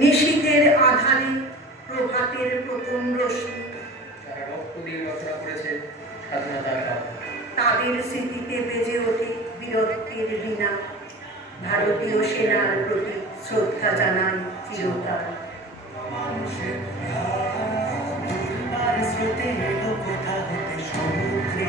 নিশীথের আধারে প্রভাতের প্রথম রশ্মি যারা রক্ত দিয়ে রচনা করেছে স্বাধীনতার গান, তাদের স্মৃতিতে বেজে ওঠে বীরত্বের বীণা। ভারতীয় সেনার প্রতি শ্রদ্ধা জানাই চিরকাল। মানুষের স্রোতে এলো কোথা হতে সমুদ্রে